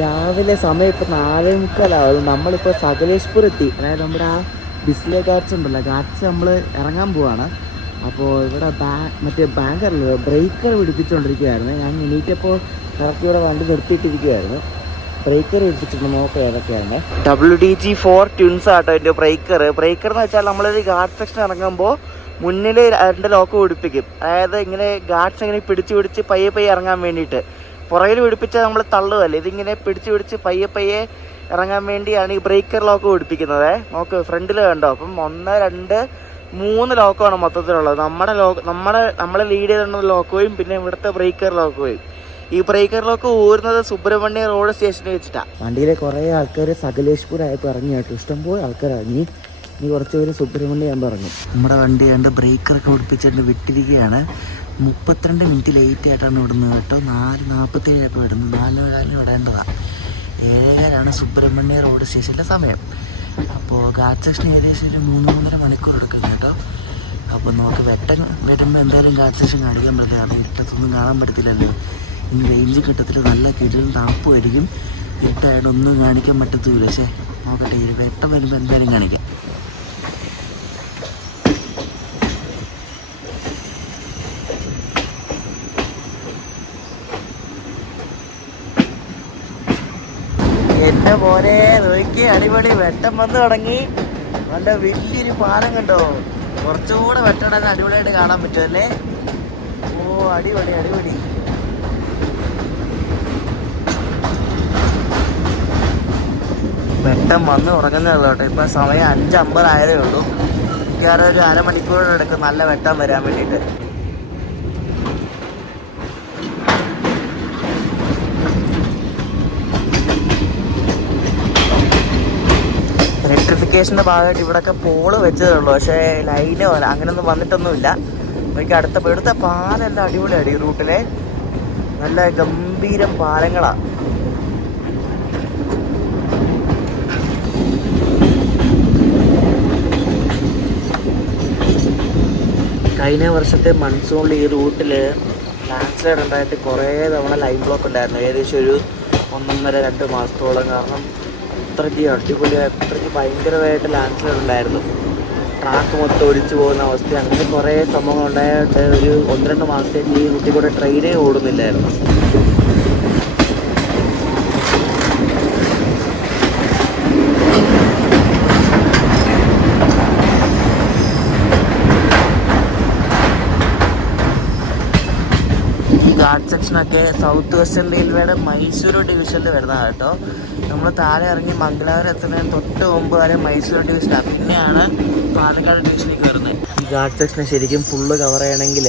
രാവിലെ സമയം ഇപ്പോൾ 4:45. നമ്മളിപ്പോൾ സകലേഷ്പൂർ എത്തി. അതായത് നമ്മുടെ ആ ഡിസ്പ്ലേ ഗാർഡ്സ് ഉണ്ടല്ലോ, ഗാർഡ്സ് നമ്മൾ ഇറങ്ങാൻ പോവാണ്. അപ്പോൾ ഇവിടെ മറ്റേ ബാങ്കറിൽ ബ്രേക്കർ പിടിപ്പിച്ചുകൊണ്ടിരിക്കുകയായിരുന്നു. ഞാൻ എണീറ്റപ്പോൾ കറക്റ്റ് ഇവിടെ വണ്ടി നിർത്തിയിട്ടിരിക്കുകയായിരുന്നു. ബ്രേക്കർ പിടിപ്പിച്ചിട്ട് നോക്കാം ഏതൊക്കെയാണ്. WDG4 ട്വിൻസ് ആട്ടോ എൻ്റെ ബ്രേക്കർ എന്ന് വെച്ചാൽ നമ്മളൊരു ഗാർഡ് സെക്ഷൻ ഇറങ്ങുമ്പോൾ മുന്നിൽ 2 ലോക്ക് പിടിപ്പിക്കും. അതായത് ഇങ്ങനെ ഗാർഡ്സ് ഇങ്ങനെ പിടിച്ച് പയ്യെ ഇറങ്ങാൻ വേണ്ടിയിട്ട്. പുറകിൽ പിടിപ്പിച്ചാൽ നമ്മൾ തള്ളുകയല്ലേ, ഇതിങ്ങനെ പിടിച്ച് പയ്യെ ഇറങ്ങാൻ വേണ്ടിയാണ് ഈ ബ്രേക്കർ ലോക്ക് പിടിപ്പിക്കുന്നത്. നോക്ക് ഫ്രണ്ടിൽ കണ്ടോ. അപ്പം 1, 2, 3 ലോക്കാണ് മൊത്തത്തിലുള്ളത്. നമ്മളെ ലീഡ് ചെയ്തിരുന്ന ലോക്കുകയും പിന്നെ ഇവിടുത്തെ ബ്രേക്കർ ലോക്കുകയും. ഈ ബ്രേക്കർ ലോക്ക് ഊരുന്നത് സുബ്രഹ്മണ്യ റോഡ് സ്റ്റേഷനിൽ വെച്ചിട്ടാണ്. വണ്ടിയിലെ കുറേ ആൾക്കാർ സകലേഷ്പൂർ ആയപ്പോൾ ഇറങ്ങി കേട്ടോ. ഇഷ്ടംപോലെ ആൾക്കാർ ഇറങ്ങി. ഇനി കുറച്ച് പേര് സുബ്രഹ്മണ്യം ഞാൻ പറഞ്ഞു. നമ്മുടെ വണ്ടി കണ്ട് ബ്രേക്കറൊക്കെ പിടിപ്പിച്ചിട്ട് വിട്ടിരിക്കുകയാണ്. 32 മിനിറ്റ് ലേറ്റ് ആയിട്ടാണ് ഇവിടുന്ന് കേട്ടോ. 4:47 ആയപ്പോൾ വരുന്നു. 4:15 വിടേണ്ടതാണ്. 7:30 സുബ്രഹ്മണ്യ റോഡ് സ്റ്റേഷനിലെ സമയം. അപ്പോൾ ഗാർഡ് സെക്ഷൻ ഏകദേശം ഒരു 3-3.5 മണിക്കൂർ എടുക്കും കേട്ടോ. അപ്പോൾ നമുക്ക് വെട്ടം വരുമ്പോൾ എന്തായാലും ഗാർഡ് സെക്ഷൻ കാണിക്കാൻ പറ്റില്ല. അത് ഇട്ടത്തൊന്നും കാണാൻ പറ്റത്തില്ലല്ലോ. ഇനി റേഞ്ച് കിട്ടത്തില്ല. നല്ല കിടിലും തണുപ്പുമായിരിക്കും. ഇട്ടായിട്ട് ഒന്നും കാണിക്കാൻ പറ്റത്തില്ല. പക്ഷേ നോക്കട്ടെ, ഈ വെട്ടം വരുമ്പോൾ എന്തായാലും കാണിക്കാം. എന്നെ പോലെ നോക്കി അടിപൊളി വെട്ടം വന്ന് തുടങ്ങി. നല്ല വലിയൊരു പാലം കണ്ടോ. കുറച്ചുകൂടെ വെട്ടം അടിപൊളിയായിട്ട് കാണാൻ പറ്റുമല്ലേ. ഓ അടിപൊളി. വെട്ടം വന്ന് തുടങ്ങുന്നേ ഉള്ളൂ കേട്ടോ. ഇപ്പം സമയം 5:50 ആയതേ ഉള്ളൂ. മിക്കവാറും ഒരു അരമണിക്കൂർ എടുക്കും നല്ല വെട്ടം വരാൻ വേണ്ടിയിട്ട്. ഇലക്ട്രിഫിക്കേഷൻ്റെ ഭാഗമായിട്ട് ഇവിടെയൊക്കെ പോള് വെച്ചതേ ഉള്ളൂ. പക്ഷേ ലൈനോ അങ്ങനെയൊന്നും വന്നിട്ടൊന്നുമില്ല. എനിക്ക് ഇവിടുത്തെ പാലെല്ലാം അടിപൊളിയാണ്. ഈ റൂട്ടിലെ നല്ല ഗംഭീരം പാലങ്ങളാണ്. കഴിഞ്ഞ വർഷത്തെ മൺസൂണിൽ ഈ റൂട്ടിൽ ലാൻഡ് സ്ലൈഡ് ഉണ്ടായിട്ട് കുറേ തവണ ലൈൻ ബ്ലോക്ക് ഉണ്ടായിരുന്നു. ഏകദേശം ഒരു 1.5-2 മാസത്തോളം. കാരണം അത്രയ്ക്ക് അടിപൊളിയായി, അത്രയ്ക്ക് ഭയങ്കരമായിട്ട് ലാൻഡ് സ്ലൈഡ് ഉണ്ടായിരുന്നു. ട്രാക്ക് മൊത്തം ഒലിച്ചു പോകുന്ന അവസ്ഥ, അങ്ങനെ കുറേ സംഭവങ്ങൾ ഉണ്ടായിട്ട് ഒരു 1-2 മാസത്തേക്ക് ഈ റൂട്ടിൽ കൂടെ ട്രെയിനേ ഓടുന്നില്ലായിരുന്നു. ഗാർഡ് സെക്ഷനൊക്കെ സൗത്ത് വെസ്റ്റേൺ റെയിൽവേയുടെ മൈസൂരു ഡിവിഷനിൽ വരുന്നതാണ് കേട്ടോ. നമ്മൾ താഴെ ഇറങ്ങി മംഗലാപുരം എത്തുന്നതിന് തൊട്ട് മുമ്പ് വരെ മൈസൂരു ഡിവിഷനാണ്. പിന്നെയാണ് പാലക്കാട് ഡിവിഷനിലേക്ക് വരുന്നത്. ഈ ഗാർഡ് സെക്ഷനെ ശരിക്കും ഫുള്ള് കവർ ചെയ്യണമെങ്കിൽ,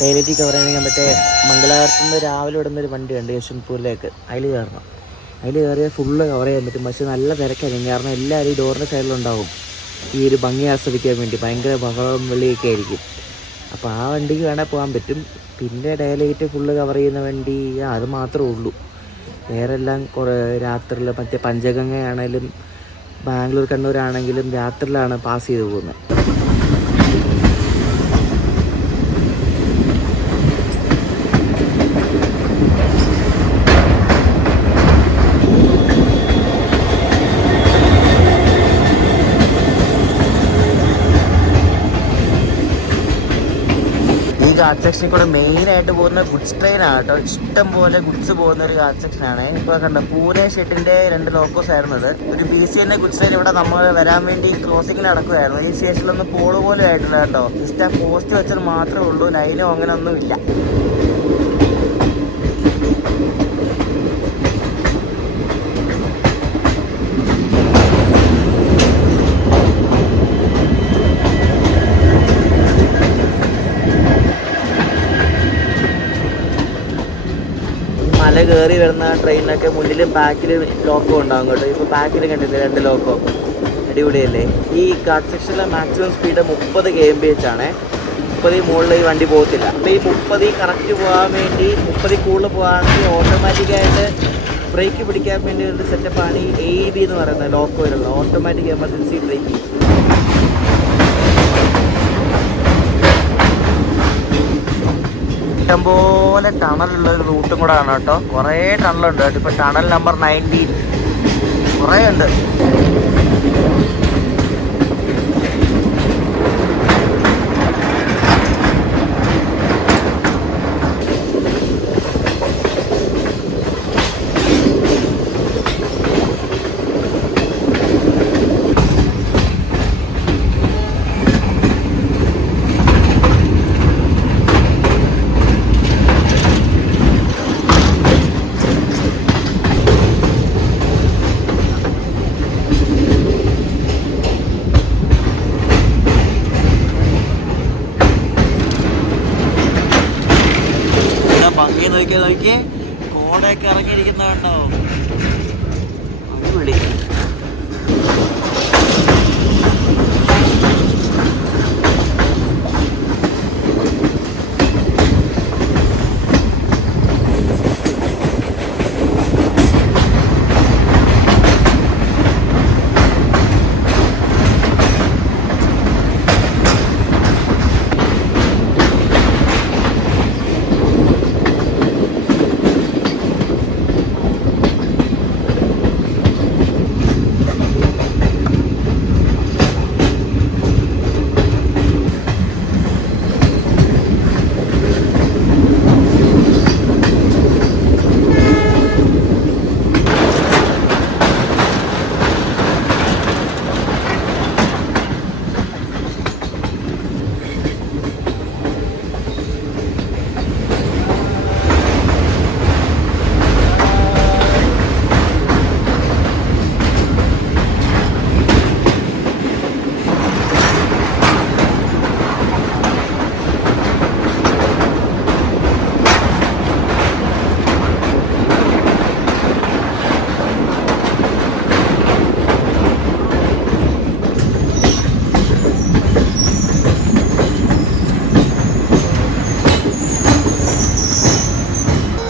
ഡെയിലി കവർ ചെയ്യണമെങ്കിൽ മറ്റേ മംഗലാപുരത്ത് നിന്ന് രാവിലെ വിടുന്നൊരു വണ്ടിയുണ്ട് യശ്വന്ത്പൂരിലേക്ക്. അതിൽ കയറണം. അതിൽ കയറിയാൽ ഫുള്ള് കവർ ചെയ്യാൻ പറ്റും. പക്ഷേ നല്ല തിരക്കായിരിക്കും. കാരണം എല്ലാവരും ഈ ഡോറിൻ്റെ സൈഡിലുണ്ടാവും ഈ ഒരു ഭംഗി ആസ്വദിക്കാൻ വേണ്ടി. ഭയങ്കര ബഹളവും വെള്ളിയൊക്കെ ആയിരിക്കും. അപ്പോൾ ആ വണ്ടിക്ക് വേണേൽ പോകാൻ പറ്റും. പിന്നെ ഡെയിലി ഫുള്ള് കവർ ചെയ്യുന്ന വണ്ടി അത് മാത്രമേ ഉള്ളൂ. വേറെ എല്ലാം കുറേ രാത്രിയിൽ മറ്റേ പഞ്ചഗംഗയാണെങ്കിലും ബാംഗ്ലൂർ കണ്ണൂരാണെങ്കിലും രാത്രിയിലാണ് പാസ് ചെയ്ത് പോകുന്നത്. ഗാർഡ് സെക്ഷനിൽ കൂടെ മെയിനായിട്ട് പോകുന്ന ഗുഡ്സ് ട്രെയിനാണ് കേട്ടോ. ഇഷ്ടം പോലെ ഗുഡ്സ് പോകുന്ന ഒരു ഗാർഡ് സെക്ഷനാണ്. ഇപ്പോൾ കണ്ടോ, പൂനെ ഷെഡിൻ്റെ 2 ലോക്കോസ് ആയിരുന്നത്. ഒരു BCN ഗുഡ്സ് ട്രെയിൻ ഇവിടെ നമ്മൾ വരാൻ വേണ്ടി ക്രോസിങ്ങിന് നടക്കുമായിരുന്നു. ഈ സ്റ്റേഷനിലൊന്നും പോള് പോലും ആയിട്ടില്ല കേട്ടോ. ജസ്റ്റ് ആ പോസ്റ്റ് വെച്ചത് മാത്രമേ ഉള്ളൂ. ലൈനോ അങ്ങനെ ഒന്നുമില്ല. മല കയറി വരുന്ന ട്രെയിനൊക്കെ മുന്നിലും ബാക്കിലും ലോക്കോ ഉണ്ടാകും കേട്ടോ. ഇപ്പോൾ ബാക്കിലും കണ്ടില്ലേ 2 ലോക്കോ. അടിപൊളിയല്ലേ. ഈ ഗാർഡ് സെക്ഷനിലെ മാക്സിമം സ്പീഡ് 30 kmph ആണ്. 30 മുകളിൽ ഈ വണ്ടി പോകത്തില്ല. അപ്പോൾ ഈ 30 കറക്റ്റ് പോകാൻ വേണ്ടി, 30 കൂടുതൽ പോകുകയാണെങ്കിൽ ഓട്ടോമാറ്റിക്കായിട്ട് ബ്രേക്ക് പിടിക്കാൻ വേണ്ടി ഒരു സെറ്റപ്പാണ് ഈ AEB എന്ന് പറയുന്നത്. ലോക്കോയിലുള്ള ഓട്ടോമാറ്റിക് എമർജൻസി ബ്രേക്കിംഗ്. ഈ ഇഷ്ടംപോലെ ടണലുള്ള ഒരു റൂട്ടും കൂടെ ആണ് കേട്ടോ. കുറേ ടണലുണ്ട് കേട്ടോ. ഇപ്പൊ ടണൽ നമ്പർ 19 കുറേ ഉണ്ട്. നോക്കിയേ കോടയൊക്കെ ഇറങ്ങിയിരിക്കുന്നതുണ്ടോ? അടിപൊളി.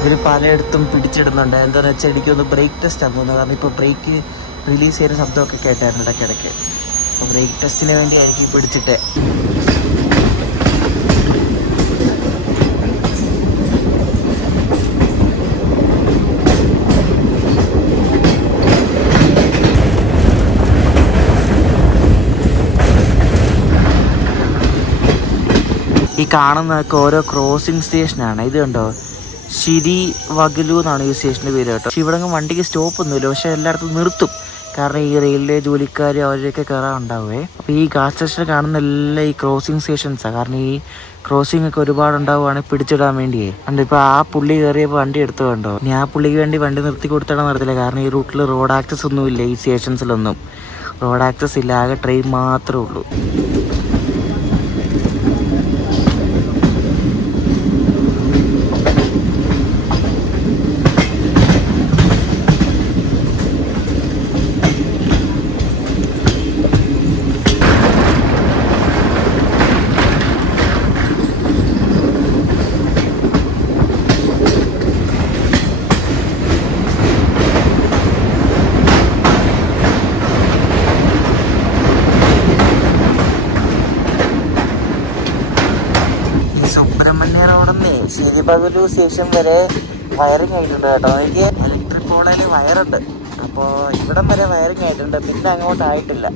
ഇതിൽ പലയിടത്തും പിടിച്ചിടുന്നുണ്ട്. എന്താണെന്ന് വെച്ചാൽ എനിക്കൊന്ന് ബ്രേക്ക് ടെസ്റ്റ് ആണ് തോന്നുന്നത്. കാരണം ഇപ്പോൾ ബ്രേക്ക് റിലീസ് ചെയ്യുന്ന ശബ്ദമൊക്കെ കേട്ടായിരുന്നു ഇടയ്ക്കിടയ്ക്ക്. അപ്പോൾ ബ്രേക്ക് ടെസ്റ്റിന് വേണ്ടിയായിരിക്കും പിടിച്ചിട്ട്. ഈ കാണുന്നതൊക്കെ ഓരോ ക്രോസിംഗ് സ്റ്റേഷനാണ്. ഇത് കണ്ടോ, ശിരി വഗലു എന്നാണ് ഈ സ്റ്റേഷൻ്റെ പേര് കേട്ടോ. പക്ഷെ ഇവിടെ വണ്ടിക്ക് സ്റ്റോപ്പ് ഒന്നുമില്ല. പക്ഷെ എല്ലായിടത്തും നിർത്തും. കാരണം ഈ റെയിൽവേ ജോലിക്കാർ അവരെയൊക്കെ കയറാറുണ്ടാവേ. അപ്പോൾ ഈ ഗാസ് സ്റ്റേഷൻ കാണുന്ന എല്ലാം ഈ ക്രോസിംഗ് സ്റ്റേഷൻസാണ്. കാരണം ഈ ക്രോസിംഗ് ഒക്കെ ഒരുപാട് ഉണ്ടാവുകയാണെങ്കിൽ പിടിച്ചിടാൻ വേണ്ടിയേ. അതുകൊണ്ട് ഇപ്പോൾ ആ പുള്ളി കയറിയപ്പോൾ വണ്ടി എടുത്തു കണ്ടോ. ഞാൻ ആ പുള്ളിക്ക് വേണ്ടി വണ്ടി നിർത്തി കൊടുത്തിടാൻ നിർത്തില്ല. കാരണം ഈ റൂട്ടിൽ റോഡ് ആക്സസ് ഒന്നുമില്ല. ഈ സ്റ്റേഷൻസിലൊന്നും റോഡ് ആക്സസ് ഇല്ല. ആകെ ട്രെയിൻ മാത്രമേ ഉള്ളൂ. സുബ്രഹ്മണ്യ റോഡെന്നേ ശിരിബഗലു സ്റ്റേഷൻ വരെ വയറിങ് ആയിട്ടുണ്ട് കേട്ടോ. എനിക്ക് ഇലക്ട്രിക് പോളിൽ വയറുണ്ട്. അപ്പോൾ ഇവിടം വരെ വയറിങ് ആയിട്ടുണ്ട്. പിന്നെ അങ്ങോട്ടായിട്ടില്ല.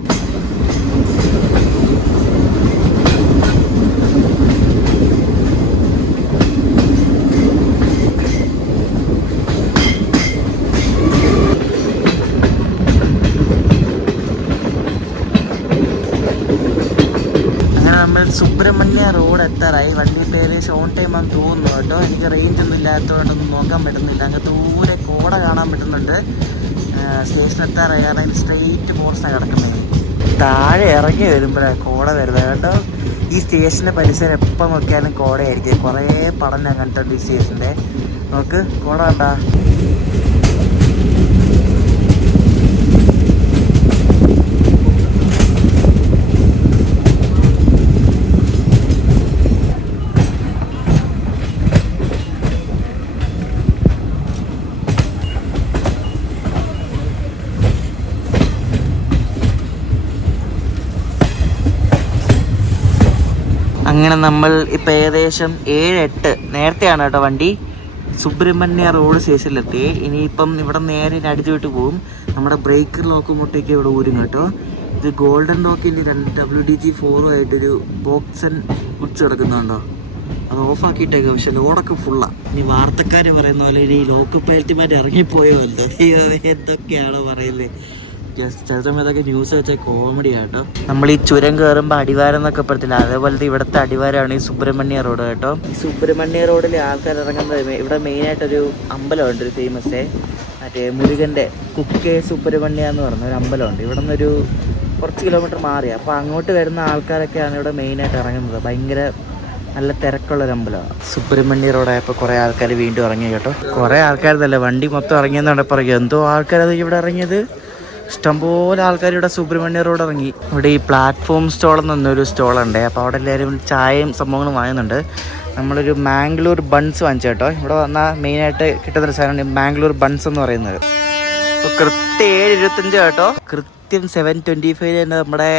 നമ്മൾ സുബ്രഹ്മണ്യ റോഡ് എത്താറായി. വണ്ടി പേര് ഓൺ ടൈം ആണെന്ന് തോന്നുന്നു കേട്ടോ. എനിക്ക് റേഞ്ച് ഒന്നും ഇല്ലാത്തതുകൊണ്ടൊന്നും നോക്കാൻ പറ്റുന്നില്ല. അങ്ങ് ദൂരെ കോട കാണാൻ പറ്റുന്നുണ്ട്. സ്റ്റേഷൻ എത്താറായി. കാരണം സ്ട്രെയിറ്റ് ഫോറസ്റ്റാണ് കിടക്കുന്നത്. താഴെ ഇറങ്ങി വരുമ്പോഴാണ് കോട വരുന്നത് കേട്ടോ. ഈ സ്റ്റേഷൻ്റെ പരിസരം എപ്പോൾ നോക്കിയാലും കോടയായിരിക്കും. കുറേ പഠനം കണ്ടിട്ടുണ്ട് ഈ സ്റ്റേഷൻ്റെ. നോക്ക് കോട കണ്ടാ. അങ്ങനെ നമ്മൾ ഇപ്പം ഏകദേശം 7-8 നേരത്തെയാണ് കേട്ടോ വണ്ടി സുബ്രഹ്മണ്യ റോഡ് സ്റ്റേഷനിലെത്തി. ഇനിയിപ്പം ഇവിടെ നേരെ അടിച്ചു വിട്ട് പോകും. നമ്മുടെ ബ്രേക്കർ ലോക്ക് മുട്ടയ്ക്ക് ഇവിടെ ഊരും കേട്ടോ. ഇത് ഗോൾഡൻ ലോക്കിൻ്റെ WDG4 ആയിട്ടൊരു ബോക്സൻ കുടിച്ച് കിടക്കുന്നുണ്ടോ, അത് ഓഫാക്കിയിട്ടേക്ക്. പക്ഷെ ലോഡൊക്കെ ഫുള്ളാണ്. ഇനി വാർത്തക്കാർ പറയുന്ന പോലെ ഇനി ലോക്ക് പൈലറ്റുമാർ ഇറങ്ങിപ്പോയോ അല്ലോ, എന്തൊക്കെയാണോ പറയുന്നത്. ചില സമയത്തൊക്കെ ന്യൂസ് വെച്ചാൽ കോമഡി ആട്ടോ. നമ്മൾ ഈ ചുരം കയറുമ്പോൾ അടിവാരം എന്നൊക്കെ പറയത്തില്ല, അതേപോലത്തെ ഇവിടുത്തെ അടിവാരമാണ് ഈ സുബ്രഹ്മണ്യ റോഡ് കേട്ടോ. ഈ സുബ്രഹ്മണ്യ റോഡിൽ ആൾക്കാർ ഇറങ്ങുന്നത് ഇവിടെ മെയിനായിട്ടൊരു അമ്പലമുണ്ട്, ഒരു ഫേമസ് മറ്റേ മുരുകൻ്റെ കുക്കെ സുബ്രഹ്മണ്യ എന്ന് പറഞ്ഞ ഒരു അമ്പലമുണ്ട്. ഇവിടെ നിന്നൊരു കുറച്ച് കിലോമീറ്റർ മാറി. അപ്പോൾ അങ്ങോട്ട് വരുന്ന ആൾക്കാരൊക്കെയാണ് ഇവിടെ മെയിനായിട്ട് ഇറങ്ങുന്നത്. ഭയങ്കര നല്ല തിരക്കുള്ളൊരു അമ്പലമാണ്. സുബ്രഹ്മണ്യ റോഡായപ്പോൾ കുറേ ആൾക്കാർ വീണ്ടും ഇറങ്ങി കേട്ടോ. കുറേ ആൾക്കാരല്ല, വണ്ടി മൊത്തം ഇറങ്ങിയെന്നാണ് പറയുക. എന്തോ ആൾക്കാരത് ഇവിടെ ഇറങ്ങിയത്, ഇഷ്ടംപോലെ ആൾക്കാർ ഇവിടെ സുബ്രഹ്മണ്യ റോഡ് ഇറങ്ങി. ഇവിടെ ഈ പ്ലാറ്റ്ഫോം സ്റ്റോൾ എന്നൊരു സ്റ്റോളുണ്ട്. അപ്പോൾ അവിടെ എല്ലാവരും ചായയും സംഭവങ്ങളും വാങ്ങുന്നുണ്ട്. നമ്മളൊരു മാംഗ്ലൂർ ബൺസ് വാങ്ങിച്ചു കേട്ടോ. ഇവിടെ വന്നാൽ മെയിനായിട്ട് കിട്ടുന്നൊരു സാധനമാണ് മാംഗ്ലൂർ ബൺസ് എന്ന് പറയുന്നത്. ഇപ്പോൾ കൃത്യം 7:25 കേട്ടോ. കൃത്യം 7:25 തന്നെ നമ്മുടെ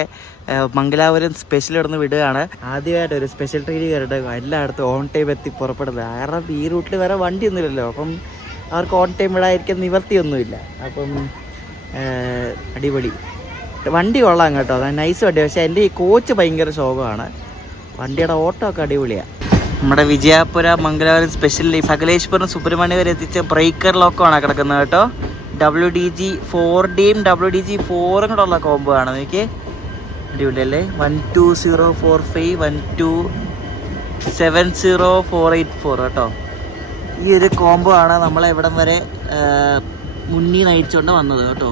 മംഗലാപുരം സ്പെഷ്യൽ ഇടന്ന് വിടുകയാണ്. ആദ്യമായിട്ട് ഒരു സ്പെഷ്യൽ ട്രെയിൻ കയറിയിട്ട് എല്ലായിടത്തും ഓൺ ടൈം എത്തി പുറപ്പെടുന്നത്. കാരണം ഈ റൂട്ടിൽ വേറെ വണ്ടിയൊന്നുമില്ലല്ലോ, അപ്പം അവർക്ക് ഓൺ ടൈം ഇടാതിരിക്കാൻ നിവർത്തിയൊന്നുമില്ല. അപ്പം അടിപൊളി വണ്ടി കൊള്ളാം കേട്ടോ, നൈസ് വണ്ടി. പക്ഷേ എൻ്റെ ഈ കോച്ച് ഭയങ്കര ശോകമാണ്. വണ്ടിയുടെ ഓട്ടോ ഒക്കെ അടിപൊളിയാണ്. നമ്മുടെ വിജയപുര മംഗലാപുരം സ്പെഷ്യൽ സകലേശ്വരം സുബ്രഹ്മണ്യ വരെ എത്തിച്ച ബ്രേക്കർ ലോക്കമാണ് കിടക്കുന്നത് കേട്ടോ. WDG4Dയും WDG4 കൂടെ ഉള്ള കോംബോ ആണ്. എനിക്ക് അടിപൊളിയല്ലേ. 12045 1270484 കേട്ടോ. ഈ ഒരു കോംബോ ആണ് നമ്മളെ ഇവിടം വരെ മുന്നിൽ നയിച്ചുകൊണ്ട് വന്നത് കേട്ടോ.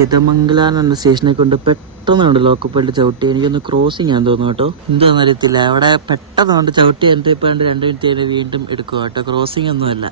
യദമംഗലാൻ എന്ന സ്റ്റേഷനെ കൊണ്ട് പെട്ടെന്ന് ലോക്കപ്പള്ളി ചവിട്ടി. എനിക്കൊന്ന് ക്രോസിങ് ആണെന്ന് തോന്നുന്നു കേട്ടോ, എന്താണെന്ന് അറിയത്തില്ല. അവിടെ പെട്ടെന്ന് കൊണ്ട് ചവിട്ടി എൻ്റെ ഇപ്പം 2 മിനിറ്റ് കഴിഞ്ഞ് വീണ്ടും എടുക്കുക കേട്ടോ. ക്രോസിങ് ഒന്നുമല്ല.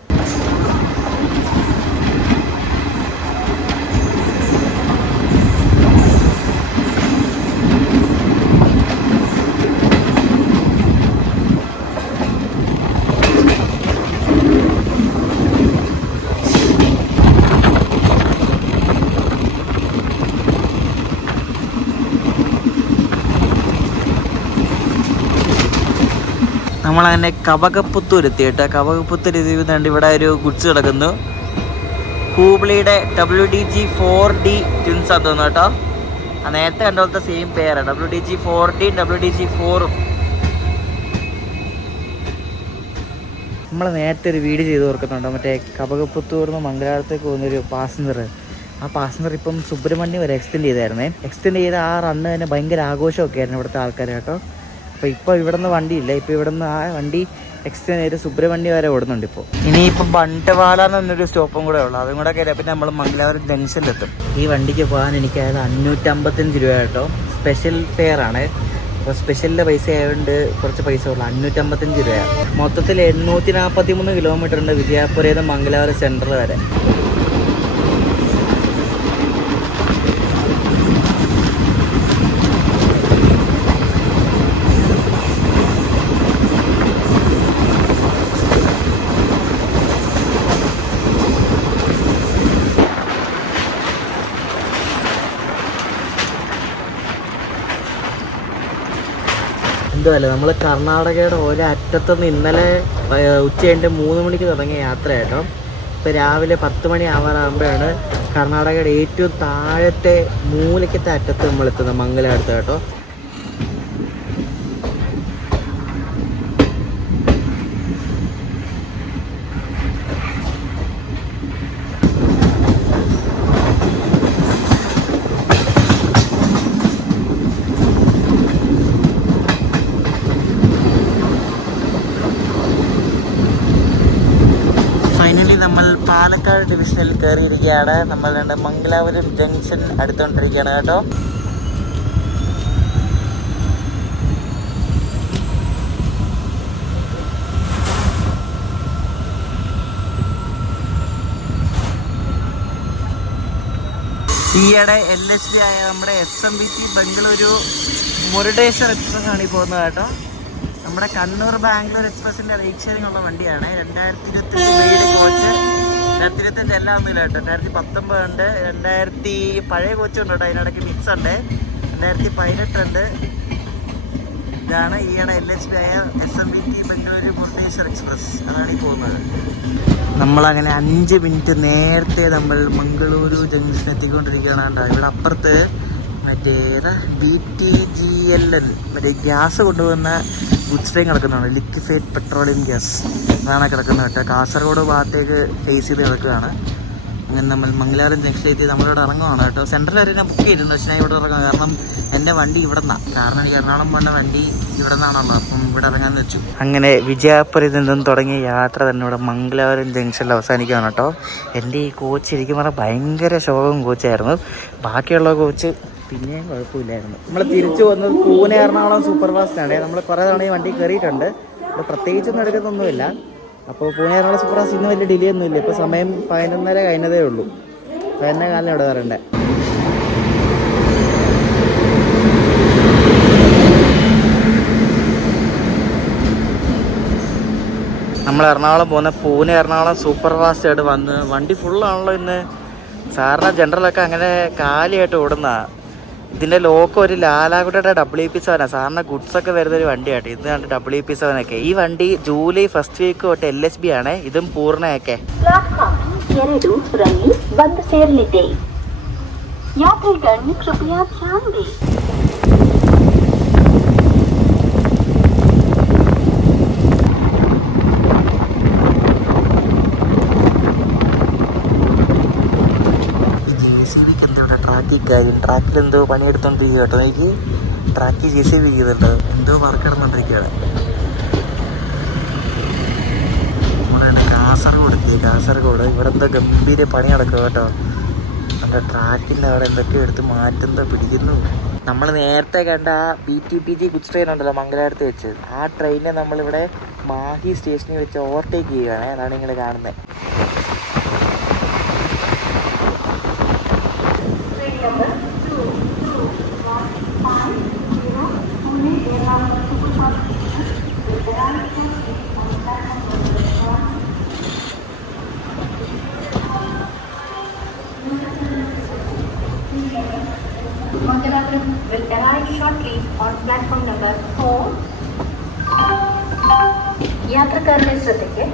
നമ്മളങ്ങനെ കവകപ്പുത്തൂർ എത്തി കേട്ടോ. കവകപ്പുത്തൂർ എത്തിയിട്ട് ഇവിടെ ഒരു ഗുഡ്സ് കിടക്കുന്നു. ഹൂബ്ലിയുടെ WDG4D ട്വിൻസ് ആണ് തോന്നുന്നു കേട്ടോ. നേരത്തെ കണ്ടോളത്തെ സെയിം പേരാണ്, WDG4D WDG4ഉം. നമ്മൾ നേരത്തെ ഒരു വീഡിയോ ചെയ്ത് ഓർക്കുന്നുണ്ടോ, മറ്റേ കവകപ്പുത്തൂർന്ന് മംഗലാപുരത്തേക്ക് പോകുന്നൊരു പാസഞ്ചർ. ആ പാസഞ്ചർ ഇപ്പം സുബ്രഹ്മണ്യം വരെ എക്സ്റ്റെൻഡ് ചെയ്തായിരുന്നേ. എക്സ്റ്റെൻഡ് ചെയ്ത ആ റണ്ണ് തന്നെ ഭയങ്കര ആഘോഷമൊക്കെ ആയിരുന്നു ഇവിടുത്തെ ആൾക്കാർ കേട്ടോ. അപ്പോൾ ഇപ്പോൾ ഇവിടെ നിന്ന് വണ്ടിയില്ല. ഇപ്പോൾ ഇവിടെ നിന്ന് ആ വണ്ടി എക്സ്റ്റെൻഡ് ചെയ്ത് സുബ്രഹ്മണ്യം വരെ ഓടുന്നുണ്ട് ഇപ്പോൾ. ഇനിയിപ്പോൾ ബണ്ടവാല എന്നൊരു സ്റ്റോപ്പും കൂടെ ഉള്ളു, അതും കൂടെ കയറിയാൽ പിന്നെ നമ്മൾ മംഗലാപുരം ജംഗ്ഷനിലെത്തും. ഈ വണ്ടിക്ക് പോകാൻ എനിക്കായത് 555 രൂപ കേട്ടോ. സ്പെഷ്യൽ ഫെയർ ആണ്. അപ്പോൾ സ്പെഷ്യലിൻ്റെ പൈസ ആയതുകൊണ്ട് കുറച്ച് പൈസ ഉള്ളു, 555 രൂപയാണ്. മൊത്തത്തിൽ 843 കിലോമീറ്റർ ഉണ്ട് വിജയപുരയിൽ നിന്ന് മംഗലാപുരം സെൻട്രൽ വരെ. എന്തുമല്ല, നമ്മൾ കർണാടകയുടെ ഓരോ അറ്റത്തുനിന്ന് ഇന്നലെ ഉച്ച കഴിഞ്ഞ് 3 മണിക്ക് തുടങ്ങിയ യാത്ര കേട്ടോ. ഇപ്പോൾ രാവിലെ 10 മണി ആവാറാകുമ്പോഴാണ് കർണാടകയുടെ ഏറ്റവും താഴത്തെ മൂലയ്ക്കത്തെ അറ്റത്ത് നമ്മളെത്തുന്നത്, മംഗലാപുരത്ത് കേട്ടോ. നമ്മൾ പാലക്കാട് ഡിവിഷനിൽ കയറിയിരിക്കുകയാണ്. നമ്മൾ മംഗലാപുരം ജംഗ്ഷൻ അടുത്തുകൊണ്ടിരിക്കുകയാണ് കേട്ടോ. ഈയിടെ LHB ആയ നമ്മുടെ SMBT ബംഗളൂരു മുരുടേശ്വർ എക്സ്പ്രസ് ആണ് ഈ പോകുന്നത് കേട്ടോ. നമ്മുടെ കണ്ണൂർ ബാംഗ്ലൂർ എക്സ്പ്രസിൻ്റെ റേറ്റ് ഷെയറിംഗ് ഉള്ള വണ്ടിയാണ്. 2025 മെയ്ഡ് കോച്ച്. 2025 എല്ലാം ഒന്നുമില്ല കേട്ടോ. 2019 ഉണ്ട്, 2000 പഴയ കോച്ചുണ്ട് കേട്ടോ, അതിനിടയ്ക്ക് മിക്സ് ഉണ്ട്, 2018 ഉണ്ട്. ഇതാണ് ഈയിടെ LHB ആയ SMBT ബംഗളൂരു മുരുടേശ്വർ എക്സ്പ്രസ്. അതാണ് ഈ പോകുന്നത്. നമ്മളങ്ങനെ 5 മിനിറ്റ് നേരത്തെ നമ്മൾ മംഗളൂരു ജംഗ്ഷൻ എത്തിക്കൊണ്ടിരിക്കുകയാണ് കേട്ടോ. ഇവിടെ അപ്പുറത്ത് മറ്റേ BTGLN മറ്റേ ഗ്യാസ് കൊണ്ടുവന്ന ഗുഡ്സ് ട്രെയിൻ കിടക്കുന്നുണ്ട്, ലിക്വിഫൈഡ് പെട്രോളിയം ഗ്യാസ്. അതാണ് കിടക്കുന്നത് കേട്ടോ. കാസർഗോഡ് ഭാഗത്തേക്ക് ഫേസ് ചെയ്ത് കിടക്കുകയാണ്. അങ്ങനെ നമ്മൾ മംഗലാപുരം ജംഗ്ഷനിലെത്തി നമ്മളിവിടെ ഇറങ്ങുവാണ് കേട്ടോ. സെൻട്രൽ വരെ ഞാൻ ബുക്ക് ചെയ്തിട്ടുണ്ട്, പക്ഷേ ഞാൻ ഇവിടെ ഇറങ്ങാം. കാരണം എൻ്റെ വണ്ടി ഇവിടെ നിന്നാണ്. കാരണം എനിക്ക് എറണാകുളം പോകേണ്ട വണ്ടി ഇവിടെ നിന്നാണല്ലോ, അപ്പം ഇവിടെ ഇറങ്ങാമെന്ന് വെച്ചു. അങ്ങനെ വിജയപുരത്ത് നിന്നും തുടങ്ങിയ യാത്ര തന്നെ ഇവിടെ മംഗലാപുരം ജംഗ്ഷനിൽ അവസാനിക്കുകയാണ് കേട്ടോ. എൻ്റെ ഈ കോച്ച് ശരിക്കും പറഞ്ഞാൽ ഭയങ്കര ശോകം കോച്ചായിരുന്നു. ബാക്കിയുള്ള കോച്ച് പിന്നെയും കുഴപ്പമില്ലായിരുന്നു. നമ്മൾ തിരിച്ചു വന്നത് പൂനെ എറണാകുളം സൂപ്പർ ഫാസ്റ്റാണ്. നമ്മൾ കുറേ തവണ ഈ വണ്ടി കയറിയിട്ടുണ്ട്. ഇവിടെ പ്രത്യേകിച്ചൊന്നും എടുക്കുന്നൊന്നുമില്ല. അപ്പോൾ പൂനെ എറണാകുളം സൂപ്പർ ഫാസ്റ്റ് ഇന്ന് വലിയ ഡിലേ ഒന്നുമില്ല. ഇപ്പോൾ സമയം 11:30 കഴിഞ്ഞതേ ഉള്ളൂ. 11:15 ഇവിടെ വരണ്ടേ. നമ്മൾ എറണാകുളം പോകുന്ന പൂനെ എറണാകുളം സൂപ്പർ ഫാസ്റ്റ് ആയിട്ട് വന്ന് വണ്ടി ഫുള്ളാണല്ലോ ഇന്ന്. സാറിന് ജനറലൊക്കെ അങ്ങനെ കാലിയായിട്ട് ഓടുന്നതാണ്. ഇതിൻ്റെ ലോക്ക് ഒരു ലാലാകുട്ടയുടെ WP7 സാറിന് ഗുഡ്സൊക്കെ വരുന്നൊരു വണ്ടിയായിട്ട്. ഇത് കണ്ട് WP7 ഒക്കെ. ഈ വണ്ടി ജൂലൈ ഫസ്റ്റ് വീക്ക് തൊട്ട് LHB ആണ്. ഇതും പൂർണ്ണയൊക്കെ. ട്രാക്കിൽ എന്തോ പണിയെടുത്തോണ്ടിരിക്കുക കേട്ടോ. എനിക്ക് ട്രാക്കിൽ JCB ചെയ്തിട്ടുണ്ട്, എന്തോ വർക്ക് കിടന്നുകൊണ്ടിരിക്കുകയാണ്. നമ്മളാണ് കാസർഗോഡ് ഇവിടെ എന്തോ ഗംഭീര പണി നടക്കുക കേട്ടോ. എൻ്റെ ട്രാക്കിൻ്റെ അവിടെ എന്തൊക്കെയോ എടുത്ത് മാറ്റുന്നോ പിടിക്കുന്നു. നമ്മൾ നേരത്തെ കണ്ട ആ BTPG ഗുഡ്സ് ട്രെയിൻ ഉണ്ടല്ലോ മംഗലാപുരത്ത് വെച്ച്, ആ ട്രെയിനെ നമ്മളിവിടെ മാഹി സ്റ്റേഷനിൽ വെച്ച് ഓവർടേക്ക് ചെയ്യുകയാണ്. അതാണ് നിങ്ങൾ കാണുന്നത്. Will arrive shortly on platform number 4. യാത്രക്കാരുടെ ശ്രദ്ധയ്ക്ക്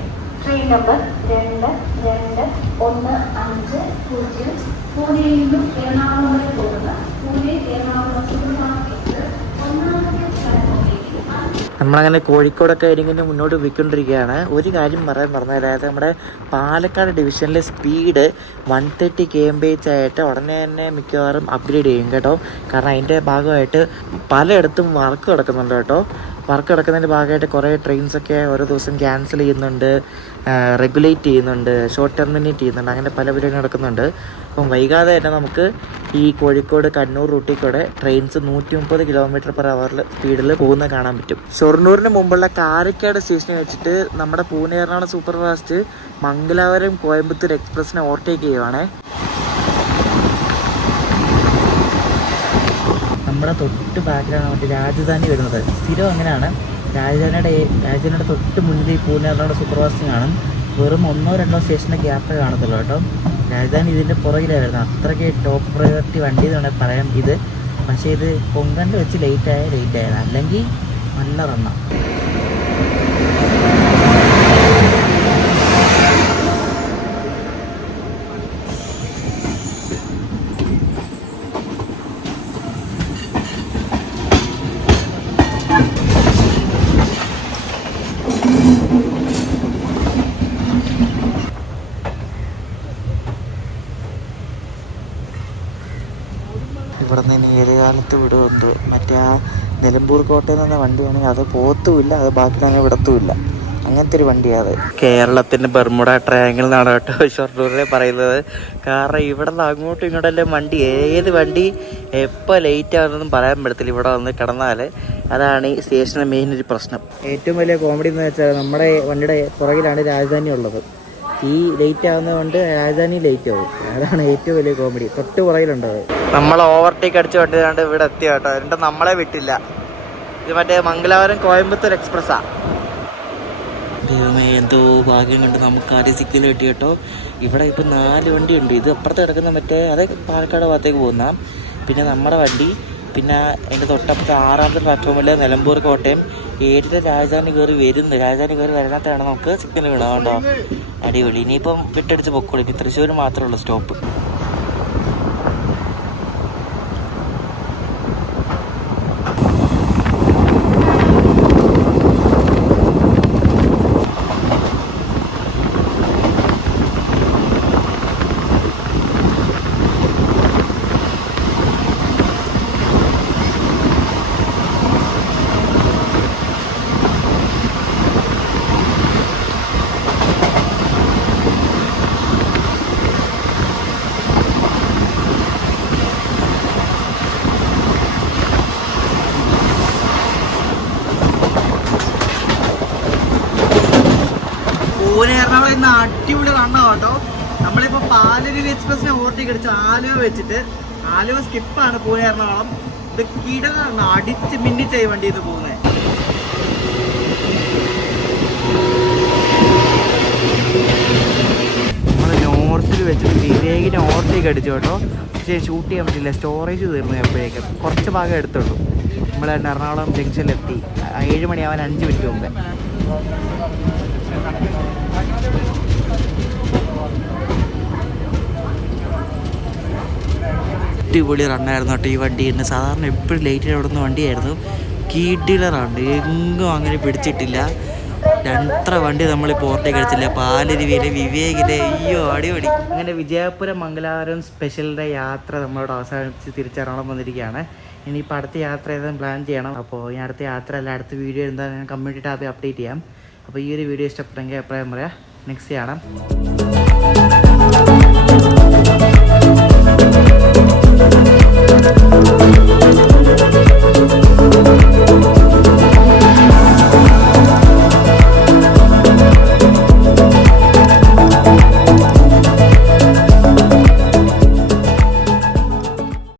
ട്രെയിൻ നമ്പർ 2215 പൂനെയിൽ നിന്നും എറണാകുളം വരെ പോകുന്ന പൂനെ എറണാകുളം സൂപ്പർഫാസ്റ്റ് എക്സ്പ്രസ് ഒന്നാമത്തെ പ്ലാറ്റ്ഫോമിലേക്ക്. നമ്മളങ്ങനെ കോഴിക്കോടൊക്കെ ഇങ്ങനെ മുന്നോട്ട് പോയിക്കൊണ്ടിരിക്കുകയാണ്. ഒരു കാര്യം പറയാൻ പറഞ്ഞത്, അതായത് നമ്മുടെ പാലക്കാട് ഡിവിഷനിലെ സ്പീഡ് 130 km/h ആയിട്ട് ഉടനെ തന്നെ മിക്കവാറും അപ്ഗ്രേഡ് ചെയ്യും കേട്ടോ. കാരണം അതിൻ്റെ ഭാഗമായിട്ട് പലയിടത്തും വർക്ക് കിടക്കുന്നുണ്ട് കേട്ടോ. വർക്ക് കിടക്കുന്നതിൻ്റെ ഭാഗമായിട്ട് കുറേ ട്രെയിൻസൊക്കെ ഓരോ ദിവസം ക്യാൻസൽ ചെയ്യുന്നുണ്ട്, റെഗുലേറ്റ് ചെയ്യുന്നുണ്ട്, ഷോർട്ട് ടെർമിനേറ്റ് ചെയ്യുന്നുണ്ട്. അങ്ങനെ പല പരിപാടി നടക്കുന്നുണ്ട്. അപ്പം വൈകാതെ തന്നെ നമുക്ക് ഈ കോഴിക്കോട് കണ്ണൂർ റൂട്ടിൽ കൂടെ ട്രെയിൻസ് 130 km/h സ്പീഡിൽ പോകുന്ന കാണാൻ പറ്റും. ഷൊർണൂരിന് മുമ്പുള്ള കാരക്കാട് സ്റ്റേഷനിൽ വെച്ചിട്ട് നമ്മുടെ പൂനെ എറണാകുളം സൂപ്പർ ഫാസ്റ്റ് മംഗലാപുരം കോയമ്പത്തൂർ എക്സ്പ്രസിനെ ഓവർടേക്ക് ചെയ്യുവാണേ. നമ്മുടെ തൊട്ട് ബാക്കിലാണ് മറ്റേ രാജധാനി വരുന്നത്. സ്ഥിരം അങ്ങനെയാണ്. രാജധാനിയുടെ തൊട്ട് മുന്നിൽ ഈ പൂനെ എറണാകുളം സൂപ്പർ ഫാസ്റ്റ് കാണും. വെറും 1-2 സ്റ്റേഷൻ്റെ ഗ്യാപ്പ് കാണത്തുള്ളൂ കേട്ടോ. രാജധാനി ഇതിൻ്റെ പുറകിലായിരുന്നു. അത്രയ്ക്ക് ടോപ്പ് പ്രയോറിറ്റി വണ്ടി എന്ന് വേണമെങ്കിൽ പറയാം ഇത്. പക്ഷേ ഇത് പൊങ്കലിൽ വെച്ച് ലേറ്റ് ആയത്, അല്ലെങ്കിൽ നല്ല റണ്ണാണ്. ഇവിടെ നിന്ന് ഏതുകാലത്ത് വിടുമെന്തോ. മറ്റേ ആ നിലമ്പൂർ കോട്ടയിൽ നിന്ന് വണ്ടിയാണെങ്കിൽ അത് പോത്തുമില്ല, അത് ബാക്കി തന്നെ വിടത്തുമില്ല. അങ്ങനത്തെ ഒരു വണ്ടിയാണ് അത്. കേരളത്തിൻ്റെ ബർമുഡ ട്രയാങ്കിൾ എന്നാണ് കേട്ടോ ഷൊർണൂരിനെ പറയുന്നത്. കാരണം ഇവിടെ നിന്ന് അങ്ങോട്ടും ഇങ്ങോട്ടെല്ലാം വണ്ടി, ഏത് വണ്ടി എപ്പോൾ ലേറ്റ് ആകുന്നതെന്നും പറയാൻ പറ്റത്തില്ല ഇവിടെ വന്ന് കിടന്നാൽ. അതാണ് ഈ സ്റ്റേഷൻ്റെ മെയിൻ ഒരു പ്രശ്നം. ഏറ്റവും വലിയ കോമഡി എന്ന് വെച്ചാൽ നമ്മുടെ വണ്ടിയുടെ പുറകിലാണ് രാജധാനി ഉള്ളത്. ഈ ലേറ്റ് ആവുന്നതുകൊണ്ട് രാജധാനി ലേറ്റ് ആവും. അതാണ് ഏറ്റവും വലിയ കോമഡി. തൊട്ട് പുറകിലുണ്ടത്. നമ്മൾ ഓവർടേക്ക് അടിച്ച് വണ്ടിയാണ്ട് ഇവിടെ എത്തി കേട്ടോ. എന്നിട്ട് നമ്മളെ വിട്ടില്ല. ഇത് മറ്റേ മംഗലാപുരം കോയമ്പത്തൂർ എക്സ്പ്രസ്സാ. എന്തോ ഭാഗ്യം കണ്ട് നമുക്ക് ആദ്യം സിഗ്നൽ കിട്ടി കേട്ടോ. ഇവിടെ ഇപ്പം 4 വണ്ടിയുണ്ട്. ഇത് അപ്പുറത്ത് കിടക്കുന്ന മറ്റേ അതേ പാലക്കാട് ഭാഗത്തേക്ക് പോകുന്ന, പിന്നെ നമ്മുടെ വണ്ടി, പിന്നെ അതിൻ്റെ തൊട്ടപ്പുറത്ത് 6ാമത്തെ പ്ലാറ്റ്ഫോമിൽ നിലമ്പൂർ കോട്ടയം, 7 രാജധാനി കയറി വരുന്നു. രാജധാനി കയറി വരാനായിട്ടാണ് നമുക്ക് സിഗ്നൽ വിടാം കേട്ടോ. അടിപൊളി. ഇനിയിപ്പം വിട്ടടിച്ച് പൊക്കോളൂ. ഇപ്പം തൃശ്ശൂർ മാത്രമേ ഉള്ളൂ സ്റ്റോപ്പ്. പൂനെ എറണാകുളം ഇന്ന് അടിപൊളി റണ്ണ കേട്ടോ. നമ്മളിപ്പോൾ പാലരുവി എക്സ്പ്രസിനെ ഓവർടേക്ക് അടിച്ചു ആലുവ വെച്ചിട്ട്. ആലുവ സ്കിപ്പാണ് പൂനെ എറണാകുളം. ഇത് കിടന്നാണ് അടിച്ച് മിന്നിച്ചായി വണ്ടി ഇത് പോകുന്നത്. നമ്മൾ നോർത്തിൽ വെച്ചിട്ട് വിവേകിനെ ഓവർടേക്ക് അടിച്ചു കേട്ടോ. പക്ഷേ ഷൂട്ട് ചെയ്യാൻ പറ്റില്ല, സ്റ്റോറേജ് തീർന്നു. എപ്പോഴേക്കും കുറച്ച് ഭാഗം എടുത്തുള്ളൂ. നമ്മൾ എറണാകുളം ജംഗ്ഷനിലെത്തി. 7 മണിയാവാൻ 5 മിനിറ്റ് മുമ്പേ. അടിപൊളി റണ്ണായിരുന്നു കേട്ടോ ഈ വണ്ടി. തന്നെ സാധാരണ എപ്പോഴും ലേറ്റിൽ ഓടുന്ന വണ്ടിയായിരുന്നു. കീഡിലറാണ്, എങ്ങും അങ്ങനെ പിടിച്ചിട്ടില്ല. എത്ര വണ്ടി നമ്മളിപ്പോൾ ഓവർടേക്ക് അടിച്ചില്ല. പാലരുവിയിലെ വിവേകിലെ അയ്യോ അടിപൊളി. അങ്ങനെ വിജയപുരം മംഗലാപുരം സ്പെഷ്യലിൻ്റെ യാത്ര നമ്മളോട് അവസാനിച്ച് തിരിച്ചെറങ്ങാൻ വന്നിരിക്കുകയാണ്. ഇനിയിപ്പോൾ അടുത്ത യാത്ര ഏതെങ്കിലും പ്ലാൻ ചെയ്യണം. അപ്പോൾ ഈ അടുത്ത യാത്ര അല്ല, അടുത്ത വീഡിയോ എന്താ ഞാൻ കമ്മ്യൂണിറ്റി ടാബിൽ അപ്ഡേറ്റ് ചെയ്യാം. അപ്പോൾ ഈ ഒരു വീഡിയോ ഇഷ്ടപ്പെട്ടെങ്കിൽ അഭിപ്രായം പറയാം. നെക്സ്റ്റ് കാണാം.